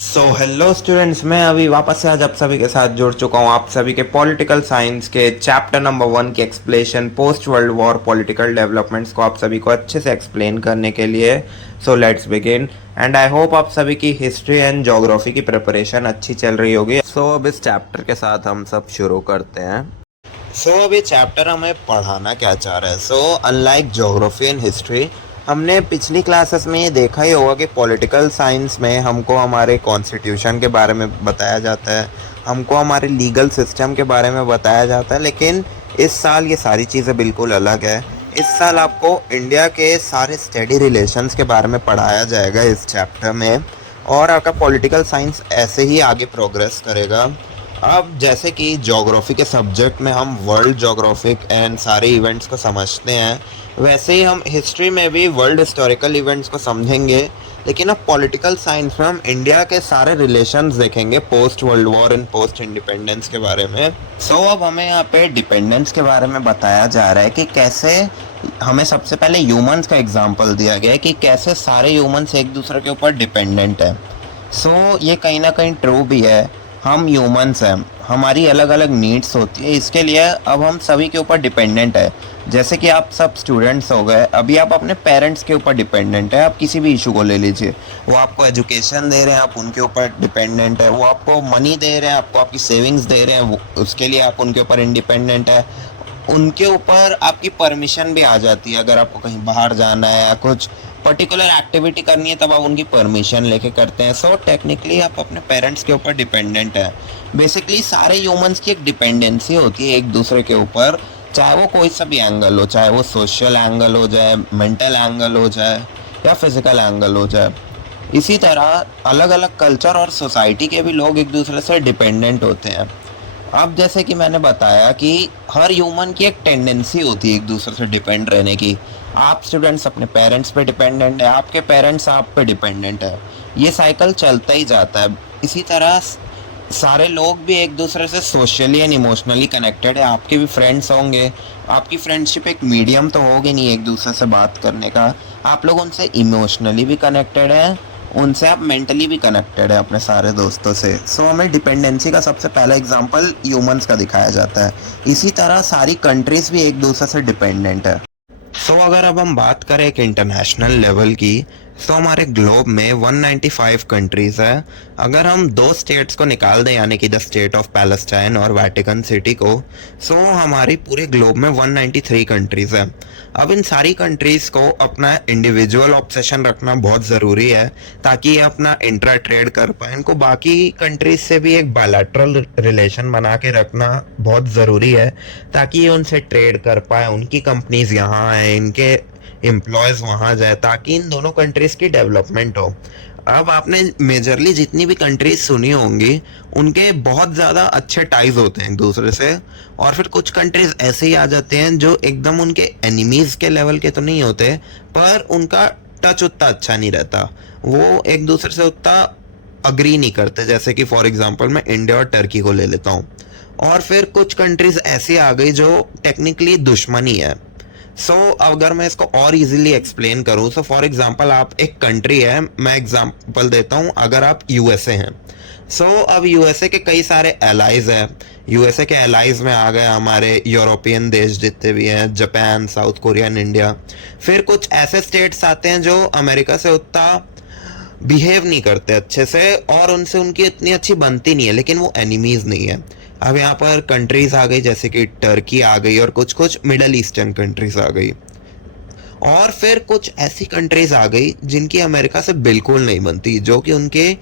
Hello students, मैं अभी वापस से आज आप सभी के साथ जुड़ चुका हूँ। आप सभी के पॉलिटिकल साइंस के चैप्टर नंबर 1 की explanation post world war political developments को आप सभी को अच्छे से एक्सप्लेन करने के लिए let's begin. And I hope आप सभी की हिस्ट्री एंड ज्योग्राफी की प्रिपरेशन अच्छी चल रही होगी। अब इस चैप्टर के साथ हम सब शुरू करते हैं। अब ये चैप्टर हमें पढ़ाना क्या चाह रहा है? अनलाइक ज्योग्राफी एंड हिस्ट्री, हमने पिछली क्लासेस में ये देखा ही होगा कि पॉलिटिकल साइंस में हमको हमारे कॉन्स्टिट्यूशन के बारे में बताया जाता है, हमको हमारे लीगल सिस्टम के बारे में बताया जाता है। लेकिन इस साल ये सारी चीज़ें बिल्कुल अलग है। इस साल आपको इंडिया के सारे स्टडी रिलेशंस के बारे में पढ़ाया जाएगा इस चैप्टर में, और आपका पॉलिटिकल साइंस ऐसे ही आगे प्रोग्रेस करेगा। अब जैसे कि ज्योग्राफी के सब्जेक्ट में हम वर्ल्ड ज्योग्राफिक एंड सारे इवेंट्स को समझते हैं, वैसे ही हम हिस्ट्री में भी वर्ल्ड हिस्टोरिकल इवेंट्स को समझेंगे। लेकिन अब पॉलिटिकल साइंस में हम इंडिया के सारे रिलेशंस देखेंगे post world war and post independence के बारे में। अब हमें यहाँ पे डिपेंडेंस के बारे में बताया जा रहा है कि कैसे हमें सबसे पहले ह्यूमंस का एग्जाम्पल दिया गया है कि कैसे सारे ह्यूमंस एक दूसरे के ऊपर डिपेंडेंट है। ये कहीं ना कहीं ट्रू भी है। हम ह्यूमंस हैं, हमारी अलग अलग नीड्स होती है, इसके लिए अब हम सभी के ऊपर डिपेंडेंट है। जैसे कि आप सब स्टूडेंट्स हो गए, अभी आप अपने पेरेंट्स के ऊपर डिपेंडेंट है। आप किसी भी इशू को ले लीजिए, वो आपको एजुकेशन दे रहे हैं, आप उनके ऊपर डिपेंडेंट है। वो आपको मनी दे रहे हैं, आपको आपकी सेविंग्स दे रहे हैं, उसके लिए आप उनके ऊपर इंडिपेंडेंट है। उनके ऊपर आपकी परमिशन भी आ जाती है, अगर आपको कहीं बाहर जाना है या कुछ पर्टिकुलर एक्टिविटी करनी है तब आप उनकी परमिशन लेके करते हैं। टेक्निकली आप अपने पेरेंट्स के ऊपर डिपेंडेंट है। बेसिकली सारे ह्यूमंस की एक डिपेंडेंसी होती है एक दूसरे के ऊपर, चाहे वो कोई सा भी एंगल हो, चाहे वो सोशल एंगल हो जाए, मेंटल एंगल हो जाए या फिजिकल एंगल हो जाए। इसी तरह अलग अलग कल्चर और सोसाइटी के भी लोग एक दूसरे से डिपेंडेंट होते हैं। अब जैसे कि मैंने बताया कि हर ह्यूमन की एक टेंडेंसी होती है एक दूसरे से डिपेंड रहने की। आप स्टूडेंट्स अपने पेरेंट्स पे डिपेंडेंट है, आपके पेरेंट्स आप पे डिपेंडेंट है। ये साइकिल चलता ही जाता है। इसी तरह सारे लोग भी एक दूसरे से सोशली एंड इमोशनली कनेक्टेड है। आपके भी फ्रेंड्स होंगे, आपकी फ्रेंडशिप एक मीडियम तो होगी नहीं एक दूसरे से बात करने का, आप लोग उनसे इमोशनली भी कनेक्टेड हैं, उनसे आप मेंटली भी कनेक्टेड है अपने सारे दोस्तों से। हमें डिपेंडेंसी का सबसे पहला एग्जांपल ह्यूमंस का दिखाया जाता है। इसी तरह सारी कंट्रीज भी एक दूसरे से डिपेंडेंट है। अगर अब हम बात करें एक इंटरनेशनल लेवल की, हमारे ग्लोब में 195 कंट्रीज़ है। अगर हम दो स्टेट्स को निकाल दें, यानी कि द स्टेट ऑफ पैलेस्टाइन और वेटिकन सिटी को, हमारी पूरे ग्लोब में 193 कंट्रीज़ है। अब इन सारी कंट्रीज़ को अपना इंडिविजुअल ऑब्सेशन रखना बहुत ज़रूरी है, ताकि ये अपना इंट्रा ट्रेड कर पाए। इनको बाकी कंट्रीज से भी एक बायलैटरल रिलेशन बना के रखना बहुत ज़रूरी है, ताकि ये उनसे ट्रेड कर पाए, उनकी कंपनीज यहाँ आए, इनके एम्प्लॉयज़ वहाँ जाए, ताकि इन दोनों कंट्रीज़ की डेवलपमेंट हो। अब आपने मेजरली जितनी भी कंट्रीज सुनी होंगी, उनके बहुत ज़्यादा अच्छे टाइज होते हैं एक दूसरे से। और फिर कुछ कंट्रीज ऐसे ही आ जाते हैं जो एकदम उनके एनिमीज़ के लेवल के तो नहीं होते, पर उनका टच उतना अच्छा नहीं रहता, वो एक दूसरे से उतना अग्री नहीं करते। जैसे कि फॉर एग्जांपल मैं इंडिया और टर्की को ले लेता हूँ। और फिर कुछ कंट्रीज ऐसी आ गई जो टेक्निकली दुश्मनी है। अगर मैं इसको और इजीली एक्सप्लेन करूँ, फॉर एग्जांपल आप एक कंट्री है, मैं एग्जांपल देता हूँ, अगर आप यूएसए हैं। अब यूएसए के कई सारे एलाइज हैं। यूएसए के एलाइज में आ गए हमारे यूरोपियन देश जितने भी हैं, Japan, south Korea and India. फिर कुछ ऐसे स्टेट्स आते हैं जो अमेरिका से उतना बिहेव नहीं करते अच्छे से, और उनसे उनकी इतनी अच्छी बनती नहीं है, लेकिन वो एनिमीज नहीं है। अब यहाँ पर कंट्रीज आ गई जैसे कि टर्की आ गई, और कुछ कुछ मिडल ईस्टर्न कंट्रीज आ गई। और फिर कुछ ऐसी कंट्रीज आ गई जिनकी अमेरिका से बिल्कुल नहीं बनती, जो कि उनके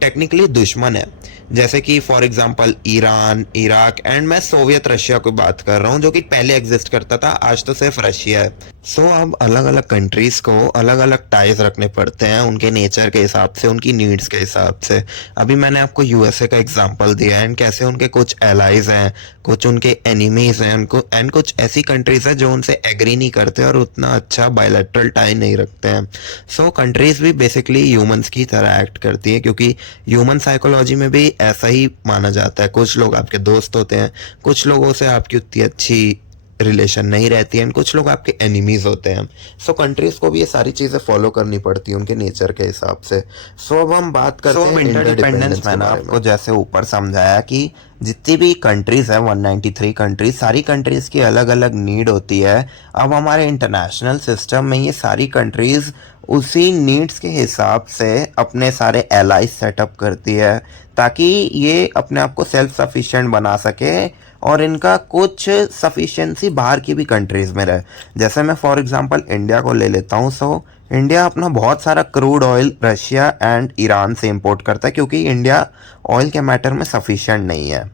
टेक्निकली दुश्मन है। जैसे कि for example Iran, Iraq and मैं सोवियत रशिया की बात कर रहा हूँ, जो कि पहले एग्जिस्ट करता था, आज तो सिर्फ रशिया है। अब अलग अलग कंट्रीज को अलग अलग टाइज रखने पड़ते हैं, उनके नेचर के हिसाब से, उनकी नीड्स के हिसाब से। अभी मैंने आपको यूएसए का एग्जांपल दिया है, एंड कैसे उनके कुछ एलाइज हैं, कुछ उनके एनिमीज हैं, उनको एंड कुछ ऐसी कंट्रीज हैं जो उनसे एग्री नहीं करते और उतना अच्छा बायलैटरल टाई नहीं रखते हैं। कंट्रीज भी बेसिकली ह्यूमंस की तरह एक्ट करती है, क्योंकि ह्यूमन साइकोलॉजी में भी ऐसा ही माना जाता है। कुछ लोग आपके दोस्त होते हैं, कुछ लोगों से आपकी उतनी अच्छी रिलेशन नहीं रहती है, एंड कुछ लोग आपके एनिमीज होते हैं। सो कंट्रीज को भी ये सारी चीज़ें फॉलो करनी पड़ती है उनके नेचर के हिसाब से। सो अब हम बात करते हैं इंटरडिपेंडेंस। मैंने आपको जैसे ऊपर समझाया कि जितनी भी कंट्रीज है 193 कंट्रीज, सारी कंट्रीज की अलग अलग नीड होती है। अब हमारे इंटरनेशनल सिस्टम में ये सारी कंट्रीज उसी नीड्स के हिसाब से अपने सारे एलाइज सेटअप करती है, ताकि ये अपने आप को सेल्फ सफिशिएंट बना सके और इनका कुछ सफिशिएंसी बाहर की भी कंट्रीज़ में रहे। जैसे मैं फॉर एग्जांपल इंडिया को ले लेता हूँ। सो इंडिया अपना बहुत सारा crude oil Russia and Iran से इंपोर्ट करता है, क्योंकि इंडिया ऑयल के मैटर में सफिशिएंट नहीं है।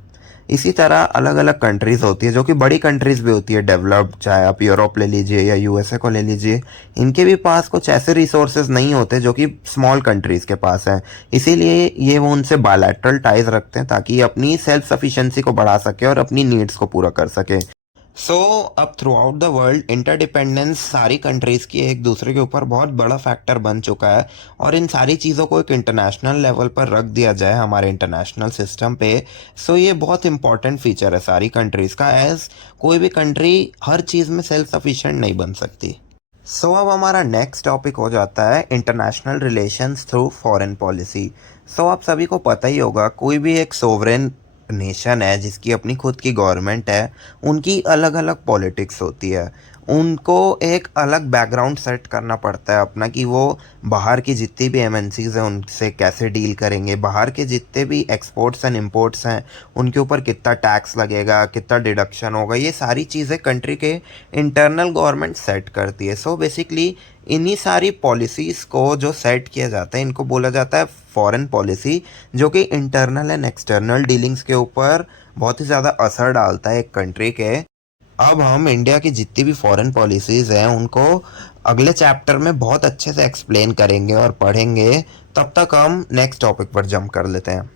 इसी तरह अलग अलग कंट्रीज़ होती है जो कि बड़ी कंट्रीज़ भी होती है डेवलप्ड, चाहे आप यूरोप ले लीजिए या यूएसए को ले लीजिए। इनके भी पास कुछ ऐसे रिसोर्सेज नहीं होते जो कि स्मॉल कंट्रीज़ के पास हैं। इसीलिए ये वो उनसे बायलैटरल टाइज रखते हैं, ताकि अपनी सेल्फ सफिशिएंसी को बढ़ा सके और अपनी नीड्स को पूरा कर सके। अब through out the world interdependence सारी कंट्रीज़ की एक दूसरे के ऊपर बहुत बड़ा फैक्टर बन चुका है, और इन सारी चीज़ों को एक इंटरनेशनल लेवल पर रख दिया जाए हमारे इंटरनेशनल सिस्टम पे। ये बहुत इंपॉर्टेंट फीचर है सारी कंट्रीज़ का, एज कोई भी कंट्री हर चीज़ में सेल्फ सफिशिएंट नहीं बन सकती। अब हमारा नेक्स्ट टॉपिक हो जाता है international relations through foreign policy. आप सभी को पता ही होगा, कोई भी एक सोवरेन नेशन है जिसकी अपनी खुद की गवर्नमेंट है, उनकी अलग अलग पॉलिटिक्स होती है। उनको एक अलग बैकग्राउंड सेट करना पड़ता है अपना, कि वो बाहर की जितनी भी एमएनसीज हैं उनसे कैसे डील करेंगे, बाहर के जितने भी एक्सपोर्ट्स एंड इंपोर्ट्स हैं उनके ऊपर कितना टैक्स लगेगा, कितना डिडक्शन होगा, ये सारी चीज़ें कंट्री के इंटरनल गवर्नमेंट सेट करती है। बेसिकली इन्हीं सारी पॉलिसीज़ को जो सेट किया जाता है इनको बोला जाता है फॉरेन पॉलिसी, जो कि इंटरनल एंड एक्सटर्नल डीलिंग्स के ऊपर बहुत ही ज़्यादा असर डालता है एक कंट्री के। अब हम इंडिया की जितनी भी फॉरेन पॉलिसीज़ हैं उनको अगले चैप्टर में बहुत अच्छे से एक्सप्लेन करेंगे और पढ़ेंगे। तब तक हम नेक्स्ट टॉपिक पर जंप कर लेते हैं।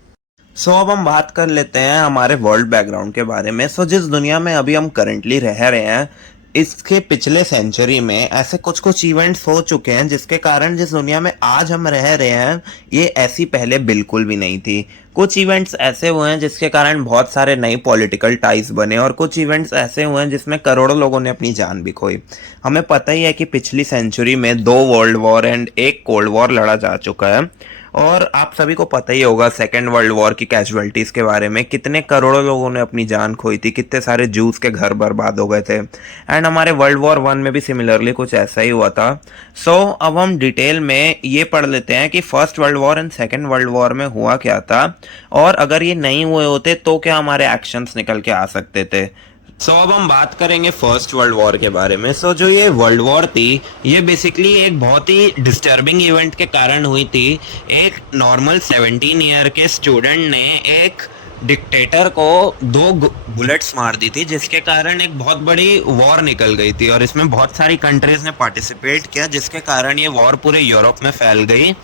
अब हम बात कर लेते हैं हमारे वर्ल्ड बैकग्राउंड के बारे में। जिस दुनिया में अभी हम करंटली रह रहे हैं, इसके पिछले सेंचुरी में ऐसे कुछ कुछ इवेंट्स हो चुके हैं जिसके कारण जिस दुनिया में आज हम रह रहे हैं ये ऐसी पहले बिल्कुल भी नहीं थी। कुछ इवेंट्स ऐसे हुए हैं जिसके कारण बहुत सारे नए पॉलिटिकल टाइज बने, और कुछ इवेंट्स ऐसे हुए हैं जिसमें करोड़ों लोगों ने अपनी जान भी खोई। हमें पता ही है कि पिछली सेंचुरी में 2 world war and 1 cold war लड़ा जा चुका है, और आप सभी को पता ही होगा सेकेंड वर्ल्ड वॉर की कैजुअलिटीज़ के बारे में, कितने करोड़ों लोगों ने अपनी जान खोई थी, कितने सारे जूस के घर बर्बाद हो गए थे। एंड हमारे वर्ल्ड वॉर 1 में भी सिमिलरली कुछ ऐसा ही हुआ था। अब हम डिटेल में ये पढ़ लेते हैं कि first world war and second world war में हुआ क्या था, और अगर ये नहीं हुए होते तो क्या हमारे एक्शंस निकल के आ सकते थे। अब हम बात करेंगे फर्स्ट वर्ल्ड वॉर के बारे में। जो ये वर्ल्ड वॉर थी ये बेसिकली एक बहुत ही डिस्टर्बिंग इवेंट के कारण हुई थी। एक नॉर्मल 17 ईयर के स्टूडेंट ने एक डिक्टेटर को 2 बुलेट्स मार दी थी, जिसके कारण एक बहुत बड़ी वॉर निकल गई थी, और इसमें बहुत सारी कंट्रीज ने पार्टिसिपेट किया, जिसके कारण ये वॉर पूरे यूरोप में फैल गई।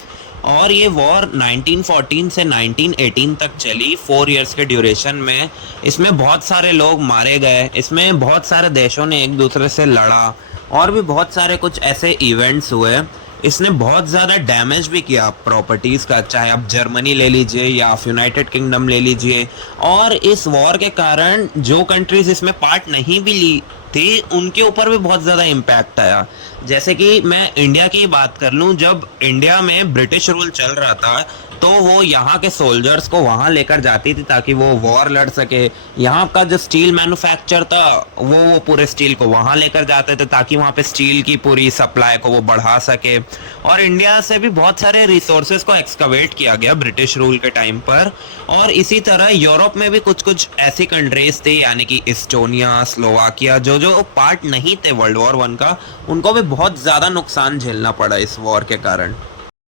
और ये वॉर 1914 से 1918 तक चली, 4 इयर्स के ड्यूरेशन में। इसमें बहुत सारे लोग मारे गए, इसमें बहुत सारे देशों ने एक दूसरे से लड़ा, और भी बहुत सारे कुछ ऐसे इवेंट्स हुए। इसने बहुत ज़्यादा डैमेज भी किया प्रॉपर्टीज़ का, चाहे आप जर्मनी ले लीजिए या आप यूनाइटेड किंगडम ले लीजिए। और इस वॉर के कारण जो कंट्रीज़ इसमें पार्ट नहीं भी ली थी उनके ऊपर भी बहुत ज़्यादा इम्पैक्ट आया। जैसे कि मैं इंडिया की बात कर लूँ, जब इंडिया में ब्रिटिश रूल चल रहा था तो वो यहाँ के सोल्जर्स को वहाँ लेकर जाती थी ताकि वो वॉर लड़ सके। यहाँ का जो स्टील मैन्युफैक्चर था वो पूरे स्टील को वहाँ लेकर जाते थे ताकि वहाँ पे स्टील की पूरी सप्लाई को वो बढ़ा सके। और इंडिया से भी बहुत सारे रिसोर्सेज को एक्सकवेट किया गया ब्रिटिश रूल के टाइम पर। और इसी तरह यूरोप में भी कुछ कुछ ऐसी कंट्रीज थी, यानी कि इस्टोनिया, स्लोवाकिया, जो जो पार्ट नहीं थे वर्ल्ड वॉर 1 का, उनको भी बहुत ज़्यादा नुकसान झेलना पड़ा इस वॉर के कारण।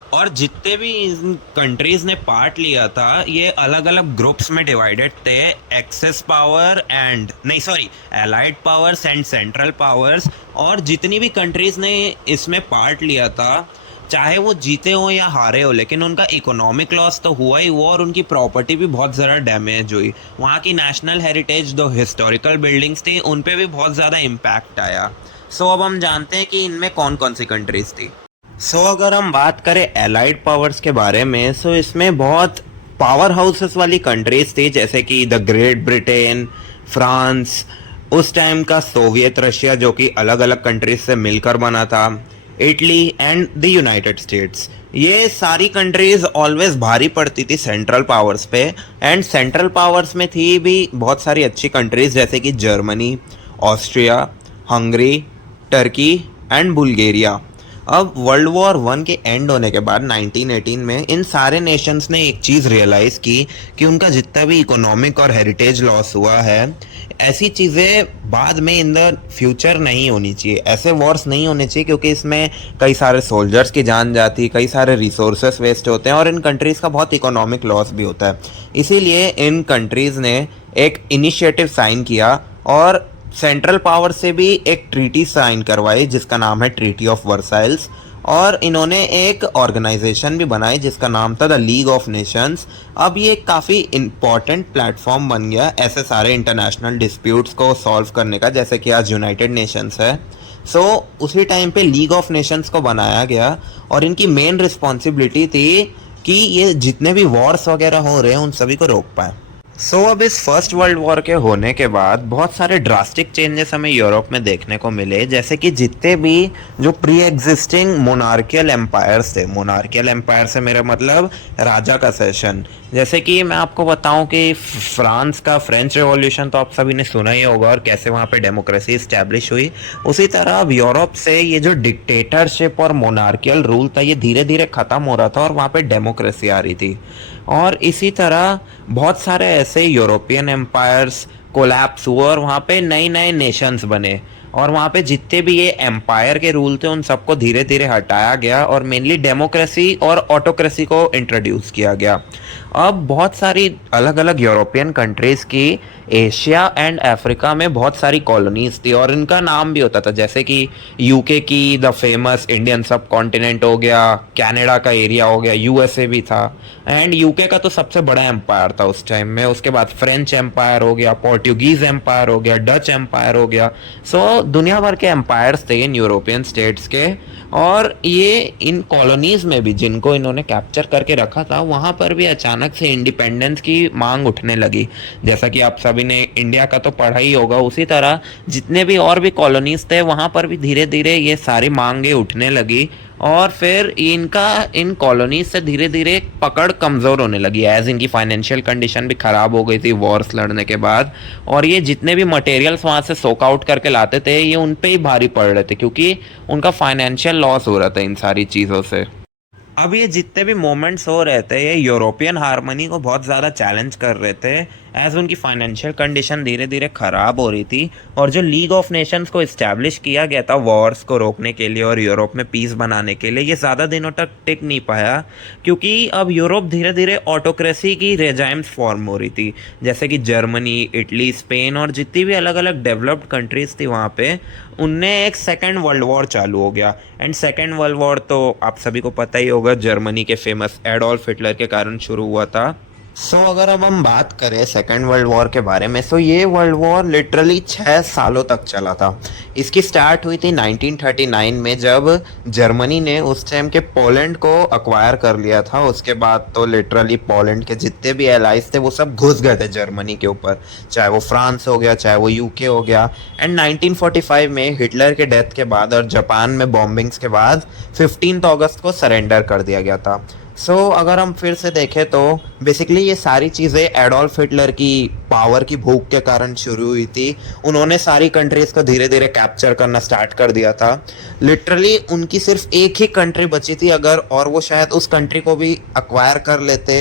और जितने भी इन कंट्रीज ने पार्ट लिया था ये अलग अलग ग्रुप्स में डिवाइडेड थे, axis power and allied powers and central powers. और जितनी भी कंट्रीज ने इसमें पार्ट लिया था, चाहे वो जीते हो या हारे हो, लेकिन उनका इकोनॉमिक लॉस तो हुआ ही हुआ और उनकी प्रॉपर्टी भी बहुत ज़्यादा डैमेज हुई। वहाँ की नेशनल हेरिटेज, जो हिस्टोरिकल बिल्डिंग्स थी, उन पे भी बहुत ज़्यादा इम्पैक्ट आया। अब हम जानते हैं कि इनमें कौन कौन सी कंट्रीज थी। अगर हम बात करें एलाइड पावर्स के बारे में, इसमें बहुत पावर हाउसेस वाली कंट्रीज थी, जैसे कि द ग्रेट ब्रिटेन, फ्रांस, उस टाइम का सोवियत रशिया जो कि अलग अलग कंट्रीज से मिलकर बना था, Italy and the United states, ये सारी कंट्रीज ऑलवेज भारी पड़ती थी सेंट्रल पावर्स पे। एंड सेंट्रल पावर्स में थी भी बहुत सारी अच्छी कंट्रीज जैसे कि Germany, Austria, Hungary, Turkey and Bulgaria. अब वर्ल्ड वॉर वन के एंड होने के बाद 1918 में इन सारे नेशंस ने एक चीज़ रियलाइज़ की कि उनका जितना भी इकोनॉमिक और हेरिटेज लॉस हुआ है, ऐसी चीज़ें बाद में इन द फ्यूचर नहीं होनी चाहिए, ऐसे वॉर्स नहीं होने चाहिए, क्योंकि इसमें कई सारे सोल्जर्स की जान जाती, कई सारे रिसोर्सेस वेस्ट होते हैं और इन कंट्रीज़ का बहुत इकोनॉमिक लॉस भी होता है। इसीलिए इन कंट्रीज़ ने एक इनिशिएटिव साइन किया और सेंट्रल पावर से भी एक ट्रीटी साइन करवाई जिसका नाम है ट्रीटी ऑफ वर्साइल्स। और इन्होंने एक ऑर्गेनाइजेशन भी बनाई जिसका नाम था द लीग ऑफ नेशंस। अब ये काफ़ी इम्पॉर्टेंट प्लेटफॉर्म बन गया ऐसे सारे इंटरनेशनल डिस्प्यूट्स को सॉल्व करने का, जैसे कि आज यूनाइटेड नेशंस है। सो उसी टाइम पे लीग ऑफ नेशंस को बनाया गया और इनकी मेन रिस्पॉन्सिबिलिटी थी कि ये जितने भी वॉर्स वगैरह हो रहे हैं उन सभी को रोक पाए। अब इस फर्स्ट वर्ल्ड वॉर के होने के बाद बहुत सारे ड्रास्टिक चेंजेस हमें यूरोप में देखने को मिले, जैसे कि जितने भी जो प्री एग्जिस्टिंग मोनार्कियल एम्पायर्स थे, मोनार्कियल एम्पायर से मेरा मतलब राजा का सेशन, जैसे कि मैं आपको बताऊं कि फ्रांस का फ्रेंच रेवोल्यूशन तो आप सभी ने सुना ही होगा और कैसे वहाँ पे डेमोक्रेसी इस्टेब्लिश हुई। उसी तरह अब यूरोप से ये जो डिक्टेटरशिप और मोनार्कियल रूल था ये धीरे धीरे ख़त्म हो रहा था और वहाँ पे डेमोक्रेसी आ रही थी। और इसी तरह बहुत सारे ऐसे यूरोपियन एम्पायर्स कोलैप्स हुए और वहाँ पे नए नए नेशंस बने और वहाँ पे जितने भी ये एम्पायर के रूल थे उन सबको धीरे धीरे हटाया गया और मेनली डेमोक्रेसी और ऑटोक्रेसी को इंट्रोड्यूस किया गया। अब बहुत सारी अलग अलग यूरोपियन कंट्रीज़ की एशिया एंड अफ्रीका में बहुत सारी कॉलोनीज थी और इनका नाम भी होता था, जैसे कि यूके की द फेमस इंडियन सब कॉन्टिनेंट हो गया, कनाडा का एरिया हो गया, यूएसए भी था। एंड यूके का तो सबसे बड़ा एम्पायर था उस टाइम में। उसके बाद फ्रेंच एम्पायर हो गया, पोर्टुगीज एम्पायर हो गया, डच एम्पायर हो गया। दुनिया भर के एम्पायर्स थे इन यूरोपियन स्टेट्स के। और ये इन कॉलोनीज में भी जिनको इन्होंने कैप्चर करके रखा था वहाँ पर भी अचानक से इंडिपेंडेंस की मांग उठने लगी। जैसा कि आप सभी ने इंडिया का तो पढ़ा ही होगा, उसी तरह जितने भी और भी कॉलोनीज थे वहाँ पर भी धीरे धीरे ये सारी मांगें उठने लगी और फिर इनका इन कॉलोनीज से धीरे धीरे पकड़ कमज़ोर होने लगी एज इनकी फाइनेंशियल कंडीशन भी ख़राब हो गई थी वॉर्स लड़ने के बाद। और ये जितने भी मटेरियल्स वहाँ से सोक आउट करके लाते थे ये उन पे ही भारी पड़ रहे थे क्योंकि उनका फाइनेंशियल लॉस हो रहा था इन सारी चीज़ों से। अब ये जितने भी मोमेंट्स हो रहे थे ये यूरोपियन हार्मनी को बहुत ज़्यादा चैलेंज कर रहे थे एज उनकी फाइनेंशियल कंडीशन धीरे धीरे ख़राब हो रही थी। और जो लीग ऑफ नेशंस को इस्टेब्लिश किया गया था वॉर्स को रोकने के लिए और यूरोप में पीस बनाने के लिए, ये ज़्यादा दिनों तक टिक नहीं पाया क्योंकि अब यूरोप धीरे धीरे ऑटोक्रेसी की रेजाइम्स फॉर्म हो रही थी, जैसे कि जर्मनी, इटली, स्पेन और जितनी भी अलग अलग डेवलप्ड कंट्रीज़ थी वहाँ पे उनने एक सेकेंड वर्ल्ड वॉर चालू हो गया। एंड सेकेंड वर्ल्ड वॉर तो आप सभी को पता ही होगा जर्मनी के फेमस एडोल्फ हिटलर के कारण शुरू हुआ था। अगर अब हम बात करें सेकेंड वर्ल्ड वॉर के बारे में, ये वर्ल्ड वॉर लिटरली 6 सालों तक चला था। इसकी स्टार्ट हुई थी 1939 में जब जर्मनी ने उस टाइम के पोलैंड को अक्वायर कर लिया था। उसके बाद तो लिटरली पोलैंड के जितने भी एलाइज थे वो सब घुस गए थे जर्मनी के ऊपर, चाहे वो फ्रांस हो गया चाहे वो यूके हो गया। एंड 1945 में हिटलर के डेथ के बाद और जापान में बॉम्बिंग्स के बाद 15 अगस्त को सरेंडर कर दिया गया था। अगर हम फिर से देखें तो बेसिकली ये सारी चीज़ें एडोल्फ हिटलर की पावर की भूख के कारण शुरू हुई थी। उन्होंने सारी कंट्रीज़ को धीरे धीरे कैप्चर करना स्टार्ट कर दिया था। लिटरली उनकी सिर्फ एक ही कंट्री बची थी अगर, और वो शायद उस कंट्री को भी अक्वायर कर लेते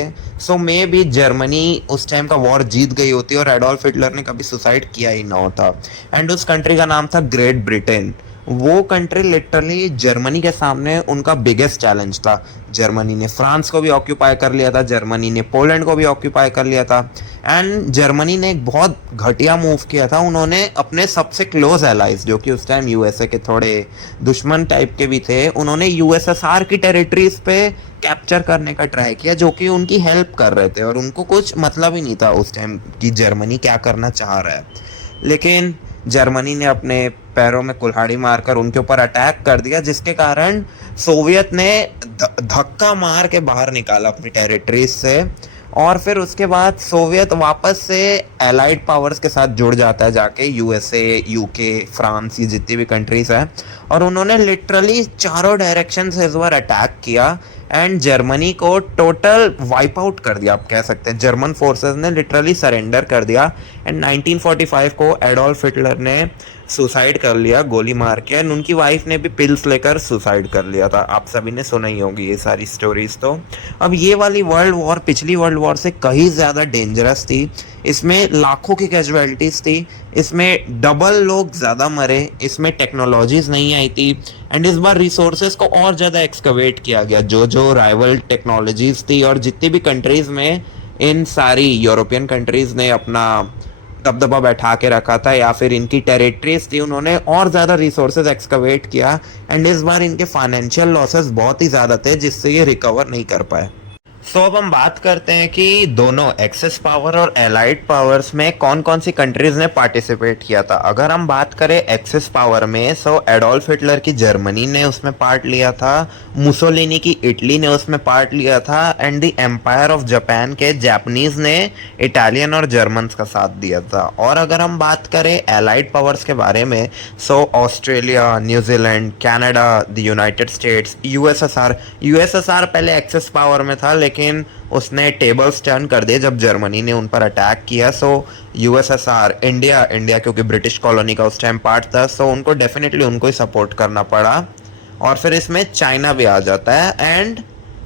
मे भी जर्मनी उस टाइम का वॉर जीत गई होती और एडोल्फ हिटलर ने कभी सुसाइड किया ही ना होता। एंड उस कंट्री का नाम था ग्रेट ब्रिटेन। वो कंट्री लिटरली जर्मनी के सामने उनका बिगेस्ट चैलेंज था। जर्मनी ने फ्रांस को भी ऑक्यूपाई कर लिया था, जर्मनी ने पोलैंड को भी ऑक्यूपाई कर लिया था। एंड जर्मनी ने एक बहुत घटिया मूव किया था, उन्होंने अपने सबसे क्लोज एलाइज जो कि उस टाइम यूएसए के थोड़े दुश्मन टाइप के भी थे, उन्होंने यूएसएसआर की टेरिटरीज पे कैप्चर करने का ट्राई किया जो कि उनकी हेल्प कर रहे थे और उनको कुछ मतलब ही नहीं था उस टाइम कि जर्मनी क्या करना चाह रहा है। लेकिन जर्मनी ने अपने पैरों में कुल्हाड़ी मारकर उनके ऊपर अटैक कर दिया जिसके कारण सोवियत ने धक्का मार के बाहर निकाला अपनी टेरिटरीज से और फिर उसके बाद सोवियत वापस से एलाइड पावर्स के साथ जुड़ जाता है जाके, यूएसए, यूके, फ्रांस, ये जितनी भी कंट्रीज हैं, और उन्होंने लिटरली चारों डायरेक्शन से इस बार अटैक किया एंड जर्मनी को टोटल वाइप आउट कर दिया, आप कह सकते हैं। जर्मन फोर्सेस ने लिटरली सरेंडर कर दिया एंड 1945 को एडोल्फ हिटलर ने सुसाइड कर लिया गोली मार के, एंड उनकी वाइफ ने भी पिल्स लेकर सुसाइड कर लिया था। आप सभी ने सुना ही होगी ये सारी स्टोरीज। तो अब ये वाली वर्ल्ड वॉर पिछली वर्ल्ड वॉर से कहीं ज़्यादा डेंजरस थी, इसमें लाखों की कैजुअलिटीज़ थी, इसमें डबल लोग ज़्यादा मरे, इसमें टेक्नोलॉजीज नहीं आई थी, एंड इस बार रिसोर्सेज को और ज़्यादा एक्सकवेट किया गया। जो जो राइवल टेक्नोलॉजीज थी और जितनी भी कंट्रीज़ में इन सारी यूरोपियन कंट्रीज़ ने अपना दबदबा बैठा के रखा था या फिर इनकी टेरिटरीज थी, उन्होंने और ज़्यादा रिसोर्सेज एक्सकवेट किया एंड इस बार इनके फाइनेंशियल लॉसेस बहुत ही ज़्यादा थे जिससे ये रिकवर नहीं कर पाए। सो अब हम बात करते हैं कि दोनों एक्सेस पावर और एलाइड पावर्स में कौन कौन सी कंट्रीज ने पार्टिसिपेट किया था। अगर हम बात करें एक्सेस पावर में, सो एडोल्फ हिटलर की जर्मनी ने उसमें पार्ट लिया था, मुसोलिनी की इटली ने उसमें पार्ट लिया था, and the empire of Japan के जापानीज ने इटालियन और जर्मन्स का साथ दिया था। और अगर हम बात करें एलाइड पावर्स के बारे में, so Australia, New Zealand, Canada, the United states, USSR पहले एक्सेस पावर में था लेकिन उसने टेबल्स टर्न कर दिए जब जर्मनी ने उन पर अटैक किया। सो यूएसएसआर, इंडिया क्योंकि ब्रिटिश कॉलोनी का उस टाइम पार्ट था, सो उनको डेफिनेटली उनको ही सपोर्ट करना पड़ा। और फिर इसमें चाइना भी आ जाता है एंड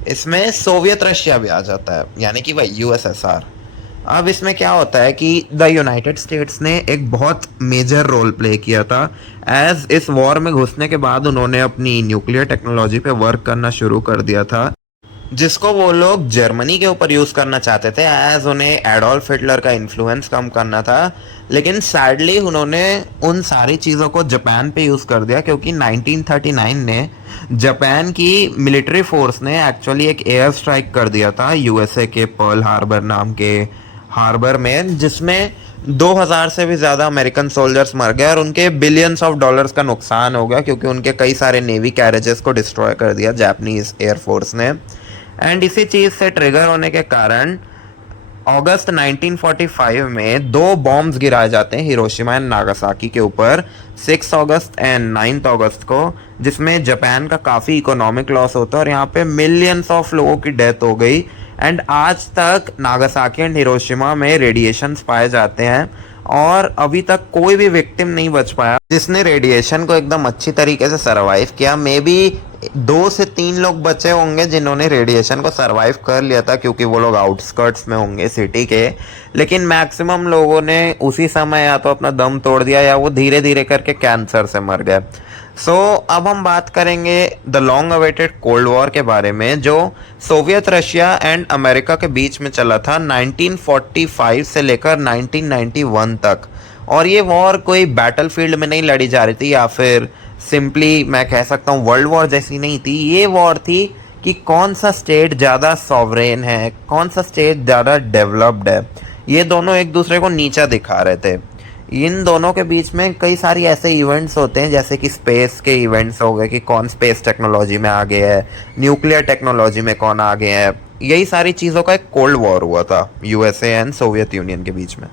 इसमें सोवियत रशिया भी आ जाता है, यानी कि भाई यूएसएसआर। अब इसमें क्या होता है कि द यूनाइटेड स्टेट्स ने एक बहुत मेजर रोल प्ले किया था, एज इस वॉर में घुसने के बाद उन्होंने अपनी न्यूक्लियर टेक्नोलॉजी पे वर्क करना शुरू कर दिया था, जिसको वो लोग जर्मनी के ऊपर यूज़ करना चाहते थे, एज उन्हें एडोल्फ हिटलर का इन्फ्लुएंस कम करना था। लेकिन सैडली उन्होंने उन सारी चीज़ों को जापान पे यूज़ कर दिया, क्योंकि 1939 ने जापान की मिलिट्री फोर्स ने एक्चुअली एक एयर स्ट्राइक कर दिया था यूएसए के पर्ल हार्बर नाम के हार्बर में, जिसमें 2000 से भी ज़्यादा अमेरिकन सोल्जर्स मर गए और उनके बिलियंस ऑफ डॉलर्स का नुकसान हो गया, क्योंकि उनके कई सारे नेवी कैरेजेस को डिस्ट्रॉय कर दिया जापानीज एयरफोर्स ने। एंड इसी चीज़ से ट्रिगर होने के कारण अगस्त 1945 में 2 बॉम्ब्स गिराए जाते हैं हिरोशिमा एंड नागासाकी के ऊपर, 6 अगस्त एंड 9 अगस्त को, जिसमें जापान का काफ़ी इकोनॉमिक लॉस होता है और यहाँ पे मिलियंस ऑफ लोगों की डेथ हो गई। एंड आज तक नागासाकी एंड हिरोशिमा में रेडिएशंस पाए जाते हैं और अभी तक कोई भी विक्टिम नहीं बच पाया जिसने रेडिएशन को एकदम अच्छी तरीके से सरवाइव किया। मे बी 2 से 3 लोग बचे होंगे जिन्होंने रेडिएशन को सरवाइव कर लिया था, क्योंकि वो लोग आउटस्कर्ट्स में होंगे सिटी के, लेकिन मैक्सिमम लोगों ने उसी समय या तो अपना दम तोड़ दिया या वो धीरे धीरे करके कैंसर से मर गए। सो अब हम बात करेंगे the long awaited cold war के बारे में, जो सोवियत रशिया एंड अमेरिका के बीच में चला था 1945 से लेकर 1991 तक। और ये वॉर कोई बैटलफील्ड में नहीं लड़ी जा रही थी या फिर सिंपली मैं कह सकता हूँ वर्ल्ड वॉर जैसी नहीं थी। ये वॉर थी कि कौन सा स्टेट ज़्यादा सॉवरेन है, कौन सा स्टेट ज़्यादा डेवलप्ड है। ये दोनों एक दूसरे को नीचा दिखा रहे थे। इन दोनों के बीच में कई सारी ऐसे इवेंट्स होते हैं, जैसे कि स्पेस के इवेंट्स हो गए कि कौन स्पेस टेक्नोलॉजी में आगे है, न्यूक्लियर टेक्नोलॉजी में कौन आगे है। यही सारी चीज़ों का एक कोल्ड वॉर हुआ था यूएसए एंड सोवियत यूनियन के बीच में।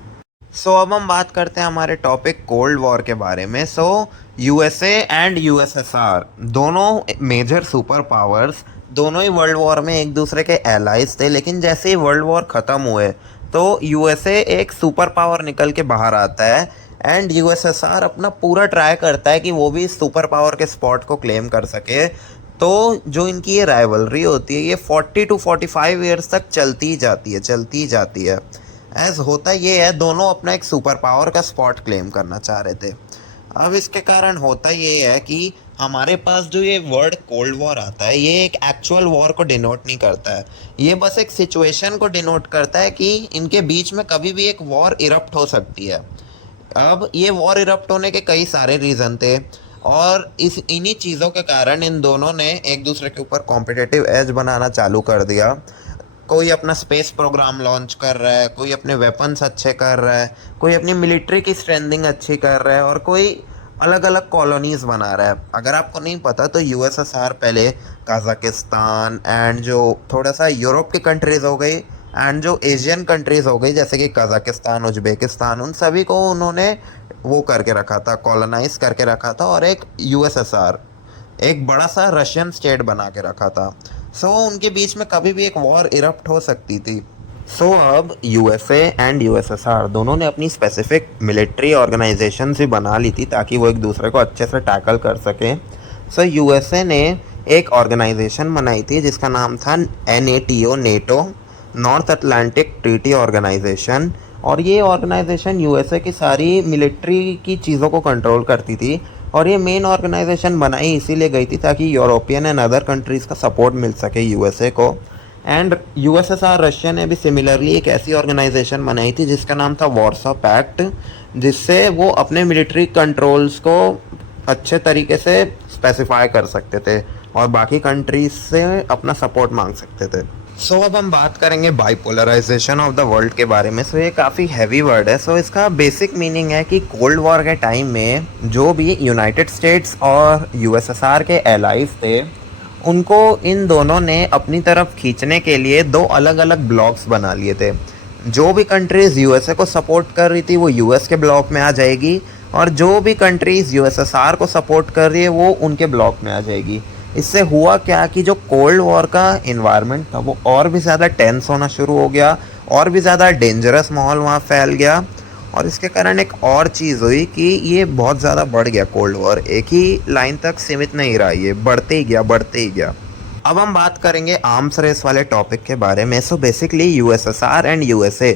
सो अब हम बात करते हैं हमारे टॉपिक कोल्ड वॉर के बारे में। सो यूएसए एंड यूएसएसआर दोनों मेजर सुपर पावर्स, दोनों ही वर्ल्ड वॉर में एक दूसरे के एलाइज थे, लेकिन जैसे ही वर्ल्ड वॉर ख़त्म हुए तो यूएसए एक सुपर पावर निकल के बाहर आता है एंड यूएसएसआर अपना पूरा ट्राई करता है कि वो भी सुपर पावर के स्पॉट को क्लेम कर सके। तो जो इनकी ये राइवलरी होती है ये 40 to 45 ईयर्स तक चलती ही जाती है। एज होता ये है, दोनों अपना एक सुपर पावर का स्पॉट क्लेम करना चाह रहे थे। अब इसके कारण होता ये है कि हमारे पास जो ये वर्ड कोल्ड वॉर आता है ये एक एक्चुअल वॉर को डिनोट नहीं करता है, ये बस एक सिचुएशन को डिनोट करता है कि इनके बीच में कभी भी एक वॉर इरप्ट हो सकती है। अब ये वॉर इरप्ट होने के कई सारे रीज़न थे और इन्हीं चीज़ों के कारण इन दोनों ने एक दूसरे के ऊपर कॉम्पिटिटिव एज बनाना चालू कर दिया। कोई अपना स्पेस प्रोग्राम लॉन्च कर रहा है, कोई अपने वेपन्स अच्छे कर रहा है, कोई अपनी मिलिट्री की स्ट्रेंथिंग अच्छी कर रहा है और कोई अलग अलग कॉलोनीज़ बना रहा है। अगर आपको नहीं पता तो यूएसएसआर पहले कजाकिस्तान एंड जो थोड़ा सा यूरोप की कंट्रीज़ हो गई एंड जो एशियन कंट्रीज़ हो गई जैसे कि कज़ाकिस्तान, उज़्बेकिस्तान, उन सभी को उन्होंने वो करके रखा था, कॉलोनाइज़ करके रखा था और एक यूएसएसआर, एक बड़ा सा रशियन स्टेट बना के रखा था। सो उनके बीच में कभी भी एक वॉर इरप्ट हो सकती थी। सो अब यूएसए एंड यूएसएसआर दोनों ने अपनी स्पेसिफिक मिलिट्री ऑर्गेनाइजेशन भी बना ली थी ताकि वो एक दूसरे को अच्छे से टैकल कर सकें। सो यूएसए ने एक ऑर्गेनाइजेशन बनाई थी जिसका नाम था NATO, NATO, north Atlantic treaty organisation. और ये ऑर्गेनाइजेशन यूएसए की सारी मिलिट्री की चीज़ों को कंट्रोल करती थी। और ये मेन ऑर्गेनाइजेशन बनाई इसीलिए गई थी ताकि यूरोपियन एंड अदर कंट्रीज़ का सपोर्ट मिल सके यूएसए को। एंड यूएसएसआर रशिया ने भी सिमिलरली एक ऐसी ऑर्गेनाइजेशन बनाई थी जिसका नाम था वॉर्सो पैक्ट, जिससे वो अपने मिलिट्री कंट्रोल्स को अच्छे तरीके से स्पेसिफाई कर सकते थे और बाकी कंट्रीज से अपना सपोर्ट मांग सकते थे। सो अब हम बात करेंगे बाइपोलराइजेशन ऑफ द वर्ल्ड के बारे में। सो ये काफ़ी हैवी वर्ड है। सो इसका बेसिक मीनिंग है कि कोल्ड वॉर के टाइम में जो भी यूनाइटेड स्टेट्स और यूएसएसआर के एलाइज थे, उनको इन दोनों ने अपनी तरफ खींचने के लिए दो अलग अलग ब्लॉक्स बना लिए थे। जो भी कंट्रीज़ यूएसए को सपोर्ट कर रही थी वो यूएस के ब्लॉक में आ जाएगी और जो भी कंट्रीज़ यूएसएसआर को सपोर्ट कर रही है वो उनके ब्लॉक में आ जाएगी। इससे हुआ क्या कि जो कोल्ड वॉर का इन्वायरमेंट था वो और भी ज़्यादा टेंस होना शुरू हो गया, और भी ज़्यादा डेंजरस माहौल वहाँ फैल गया। और इसके कारण एक और चीज़ हुई कि ये बहुत ज़्यादा बढ़ गया कोल्ड वॉर, एक ही लाइन तक सीमित नहीं रहा, ये बढ़ते ही गया, बढ़ते ही गया। अब हम बात करेंगे आर्म्स रेस वाले टॉपिक के बारे में। So basically USSR and USA,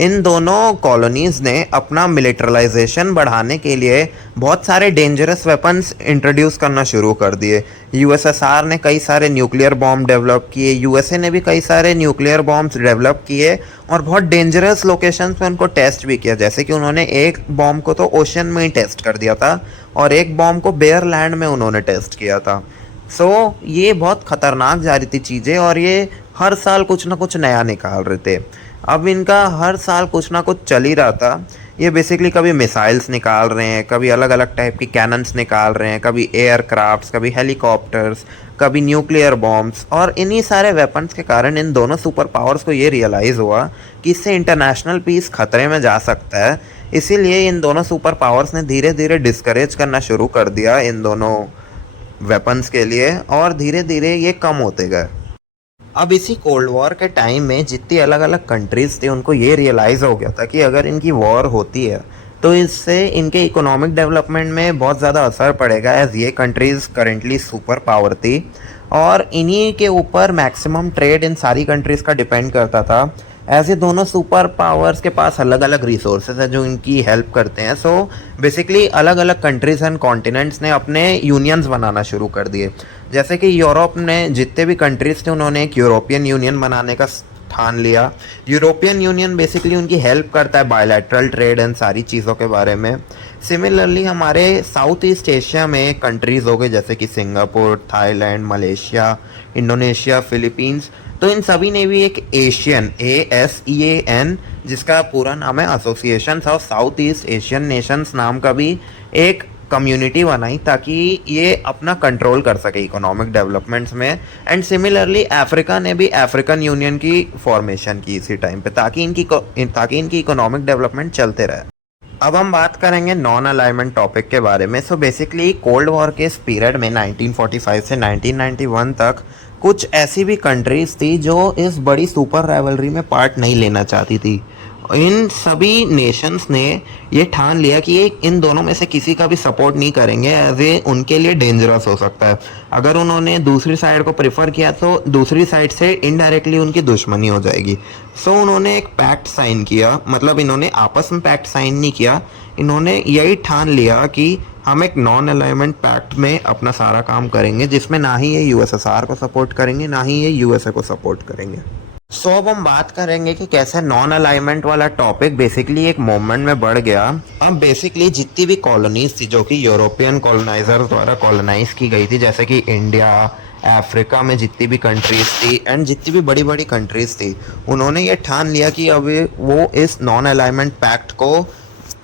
इन दोनों कॉलोनीज़ ने अपना मिलिटरलाइजेशन बढ़ाने के लिए बहुत सारे डेंजरस वेपन्स इंट्रोड्यूस करना शुरू कर दिए। यूएसएसआर ने कई सारे न्यूक्लियर बॉम्ब डेवलप किए, यूएसए ने भी कई सारे न्यूक्लियर बॉम्ब्स डेवलप किए और बहुत डेंजरस लोकेशंस पे उनको टेस्ट भी किया। जैसे कि उन्होंने एक बॉम्ब को तो ओशन में ही टेस्ट कर दिया था और एक बॉम्ब को बेयर लैंड में उन्होंने टेस्ट किया था। सो ये बहुत ख़तरनाक जा रही थी चीज़ें और ये हर साल कुछ ना कुछ नया निकाल रहे थे। अब इनका हर साल कुछ ना कुछ चल ही रहा था। ये बेसिकली कभी मिसाइल्स निकाल रहे हैं, कभी अलग अलग टाइप की कैनन्स निकाल रहे हैं, कभी एयरक्राफ्ट्स, कभी हेलीकॉप्टर्स, कभी न्यूक्लियर बॉम्ब्स। और इन्हीं सारे वेपन्स के कारण इन दोनों सुपर पावर्स को ये रियलाइज़ हुआ कि इससे इंटरनेशनल पीस खतरे में जा सकता है। इसीलिए इन दोनों सुपर पावर्स ने धीरे धीरे डिस्करेज करना शुरू कर दिया इन दोनों वेपन्स के लिए और धीरे धीरे ये कम होते गए। अब इसी कोल्ड वॉर के टाइम में जितनी अलग अलग कंट्रीज़ थी उनको ये रियलाइज़ हो गया था कि अगर इनकी वॉर होती है तो इससे इनके इकोनॉमिक डेवलपमेंट में बहुत ज़्यादा असर पड़ेगा, एज ये कंट्रीज़ करेंटली सुपर पावर थी और इन्हीं के ऊपर मैक्सिमम ट्रेड इन सारी कंट्रीज़ का डिपेंड करता था। ऐसे दोनों सुपर पावर्स के पास अलग अलग रिसोर्सेज है जो इनकी हेल्प करते हैं। सो बेसिकली अलग अलग कंट्रीज़ एंड कॉन्टिनेंट्स ने अपने यूनियंस बनाना शुरू कर दिए। जैसे कि यूरोप ने जितने भी कंट्रीज़ थे उन्होंने एक यूरोपियन यूनियन बनाने का ठान लिया। यूरोपियन यूनियन बेसिकली उनकी हेल्प करता है बायलैटरल ट्रेड एंड सारी चीज़ों के बारे में। सिमिलरली हमारे साउथ ईस्ट एशिया में कंट्रीज़ हो गए जैसे कि Singapore, Thailand, Malaysia, Indonesia, Philippines, तो इन सभी ने भी एक एशियन, ASEAN, जिसका पूरा नाम है association of south east Asian Nations नाम का भी एक कम्युनिटी बनाई ताकि ये अपना कंट्रोल कर सके इकोनॉमिक डेवलपमेंट्स में। एंड सिमिलरली अफ्रीका ने भी अफ्रीकन यूनियन की फॉर्मेशन की इसी टाइम पे ताकि इनकी इकोनॉमिक डेवलपमेंट चलते रहे। अब हम बात करेंगे नॉन अलाइनमेंट टॉपिक के बारे में। सो बेसिकली कोल्ड वॉर के इस पीरियड में 1945 से 1991 तक कुछ ऐसी भी कंट्रीज़ थी जो इस बड़ी सुपर राइवलरी में पार्ट नहीं लेना चाहती थी। इन सभी नेशंस ने ये ठान लिया कि ये इन दोनों में से किसी का भी सपोर्ट नहीं करेंगे, एज ए उनके लिए डेंजरस हो सकता है। अगर उन्होंने दूसरी साइड को प्रेफर किया तो दूसरी साइड से इनडायरेक्टली उनकी दुश्मनी हो जाएगी। सो उन्होंने एक पैक्ट साइन किया, मतलब इन्होंने आपस में पैक्ट साइन नहीं किया, इन्होंने यही ठान लिया कि हम एक नॉन अलाइनमेंट पैक्ट में अपना सारा काम करेंगे जिसमें ना ही ये यूएसएसआर को सपोर्ट करेंगे ना ही ये यूएसए को सपोर्ट करेंगे। सो अब हम बात करेंगे कि कैसे नॉन अलाइनमेंट वाला टॉपिक बेसिकली एक मूवमेंट में बढ़ गया। अब बेसिकली जितनी भी कॉलोनीज थी जो कि यूरोपियन कॉलोनाइजर द्वारा कॉलोनाइज की गई थी, जैसे कि इंडिया, अफ्रीका में जितनी भी कंट्रीज़ थी एंड जितनी भी बड़ी बड़ी कंट्रीज़ थी, उन्होंने ये ठान लिया कि अब वो इस नॉन अलाइनमेंट पैक्ट को